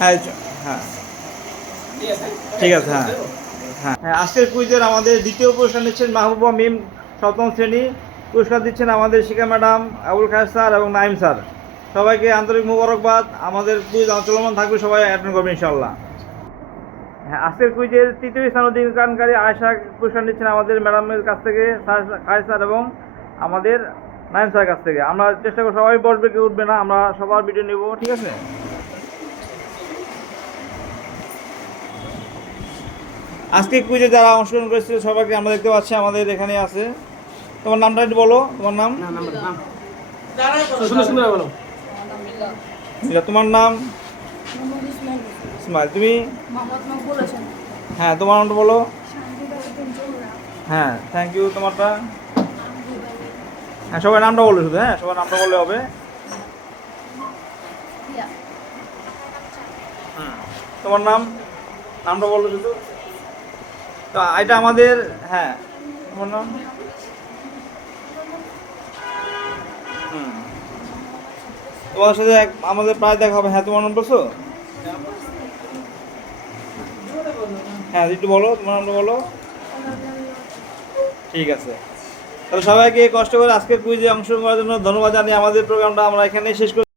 হ্যাঁ হ্যাঁ ঠিক আছে। হ্যাঁ হ্যাঁ হ্যাঁ, আজকের কুইজের আমাদের দ্বিতীয় পুরস্কার নিচ্ছেন মাহবুবা মিম, সপ্তম শ্রেণী। পুরস্কার দিচ্ছেন আমাদের শিখা ম্যাডাম, আবুল খায়ের স্যার এবং নাইম স্যার। সবাইকে আন্তরিক মোবারকবাদ। আমাদের কুইজ চলমান থাকবে, সবাই অ্যাটেন্ড করবে ইনশাল্লাহ। হ্যাঁ, আজকের কুইজের তৃতীয় স্থান অধিকারী আয়েশা পুরস্কার নিচ্ছেন আমাদের ম্যাডামের কাছ থেকে, খায়ের স্যার এবং আমাদের নাইম স্যারের কাছ থেকে। আমরা চেষ্টা করব সবাই বসবে, কেউ উঠবে না, আমরা সবার ভিডিও নেব, ঠিক আছে। আজকে কুইজে যারা অংশগ্রহণ করেছিল সবাইকে আমরা দেখতে পাচ্ছি, আমাদের এখানে আছে। তোমার নামটা একটু বলো, তোমার নাম? তোমার নাম? ইসমাইল। তুমি? হ্যাঁ, তোমার নামটা বলো। হ্যাঁ, থ্যাংক ইউ। তোমারটা? হ্যাঁ, সবাই নামটা বলবে শুধু। হ্যাঁ, সবার নামটা বললে হবে। তোমার নাম? নামটা বললো শুধু। তো এটা আমাদের, হ্যাঁ, তোমার নাম? তোমার সাথে আমাদের প্রায় দেখা হবে। হ্যাঁ, তোমার নাম বলছো? হ্যাঁ, একটু বলো, তোমার নামটা বলো। ঠিক আছে। তাহলে সবাইকে কষ্ট করে আজকের কুইজে অংশগ্রহণ করার জন্য ধন্যবাদ জানিয়ে আমাদের প্রোগ্রামটা আমরা এখানেই শেষ করি।